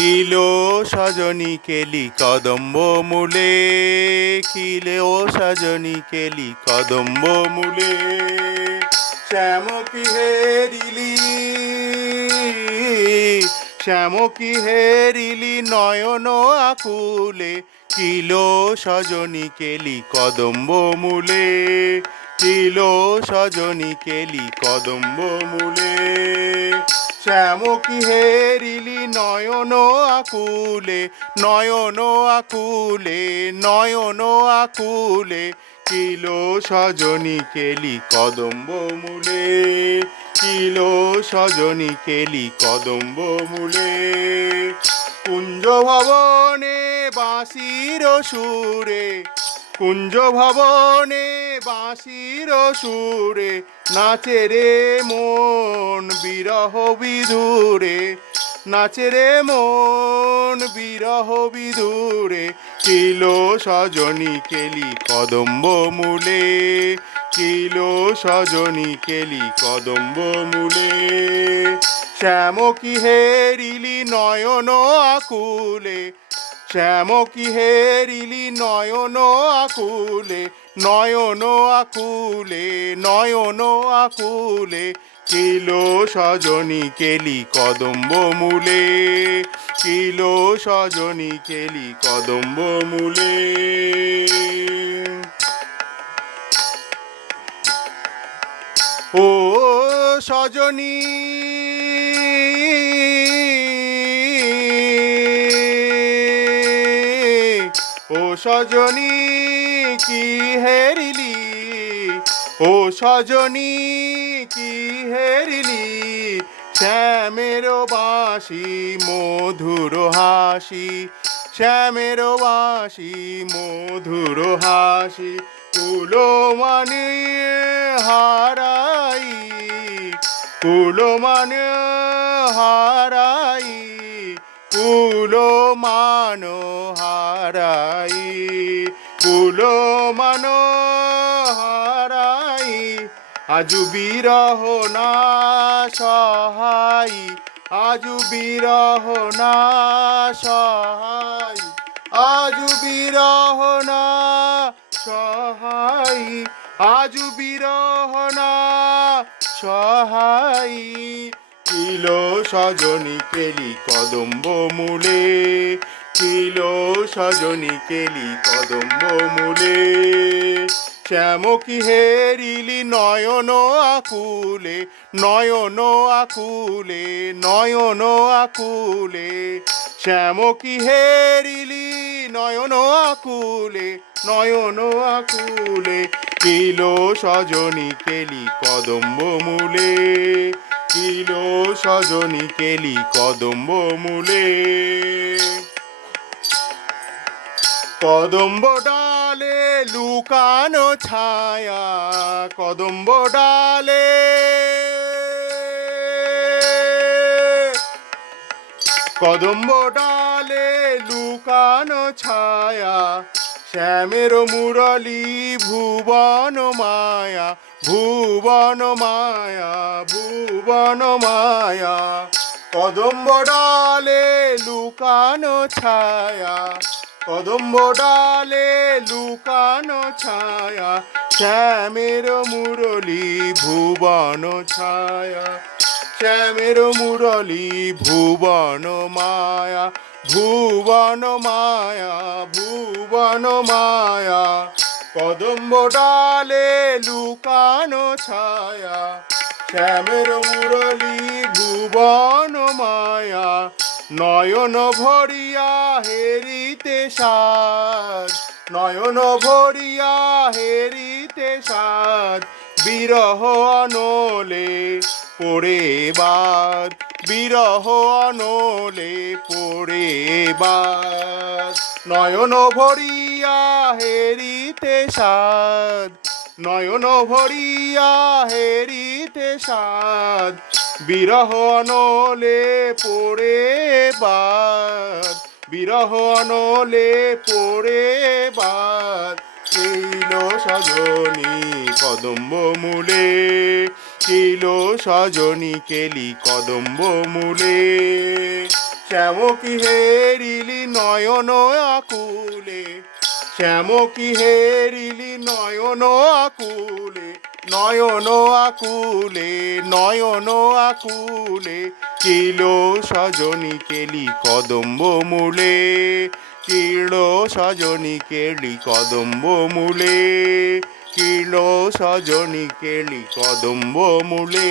Kilo Sajani কেলি কদম্ব মূলে kilo Sajani কেলি কদম্ব মূলে। শ্যাম কি হেরিলি শ্যাম কি হেরিলি নয়ন আকুলে? কিলো সজনী কেলি কদম্ব মূলে কিলো সজনী কেলি কদম্ব মূলে। শ্যাম কি হেরিলি? নয়ন আকুলে নয়ন আকুলে নয়ন আকুলে, কিলো সজনী কেলি কদম্ব মূলে, কিলো সজনী কেলি কদম্ব মূলে। কুঞ্জ ভবনে বাঁশির সুরে, কুঞ্জ ভবনে বাঁশির সুরে নাচে রে মন বিরহ বিধুরে। নাচে রে মন বিরহ বিধুরে। কিলো সজনী কেলি কদম্ব মূলে। কিলো সজনী কেলি কদম্ব মূলে। শ্যাম কি হেরিলি নয়ন আকুলে। শ্যাম কি হেরিলি নয়ন আকুলে নয়ন আকুলে নয়ন আকুলে, কিলো সজনী কেলি কদম্ব মূলে, কিলো সজনী কেলি কদম্ব মূলে। ও সজনী সজনী কি হেরিলি? ও সজনী কি হেরিলি? শ্যামের বাসি মধুর হাসি। শ্যামের বাসি মধুর হাসি। কুলো মানে হারাই কুলো মানে হারাই কুলো মানো হারাই। কুলো মানো হারাই আজু বিরহ না সহাই, আজু বিরহ না সহাই, আজু বিরহ না সহাই, আজু বিরহ না সহাই। কিলো সজনী কেলি কদম্ব মূলে কিলো সজনী কেলি কদম্ব মূলে। শ্যাম কি হেরিলি নয়ন আকুলে নয়ন আকুলে নয়ন আকুলে। শ্যাম কি হেরিলি নয়ন আকুলে নয়ন আকুলে কিলো সজনী কেলি কদম্ব মূলে। কিলো সজনী কেলি কদম্ব মূলে। কদম্ব ডালে লুকানো ছায়া, কদম্ব ডালে। কদম্ব ডালে লুকানো ছায়া, শ্যামের মুরলি ভুবন মায়া ভুবন মায়া ভুবন মায়া। কদম্ব ডালে লুকানো ছায়া কদম্ব ডালে লুকানো ছায়া, শ্যামের মুরলি ভুবন ছায়া, শ্যামের মুরলি ভুবন মায়া ভুবন মায়া ভুবন মায়া। কদম্ব ডালে লুকানো ছায়া, শ্যামের মুরলি ভুবন মায়া নয়ন ভরিয়া হেরিতে সাজ নয়ন ভরিয়া হেরিতে সাজ বিরহ অনলে পড়ে বাদ, বিরহ অনলে পড়ে বাদ। নয়ন ভরিয়া হেরিতে সাদ নয়ন ভরিয়া হেরিতে সাদ বিরহ অনলে পড়ে বাদ বিরহ অনলে পড়ে বাদ ছিল সজনী কদম্ব মূলে, ছিল সজনী কেলি কদম্ব মূলে। শ্যাম কি হেরিলি নয়ন আকুলে, শ্যাম কি হেরিলি নয়ন আকুলে নয়ন আকুলে নয়ন আকুলে কিল সজনী কেলি কদম্ব মূলে কিল সজনী কেলি কদম্ব মূলে কিল সজনী কেলি কদম্ব মূলে।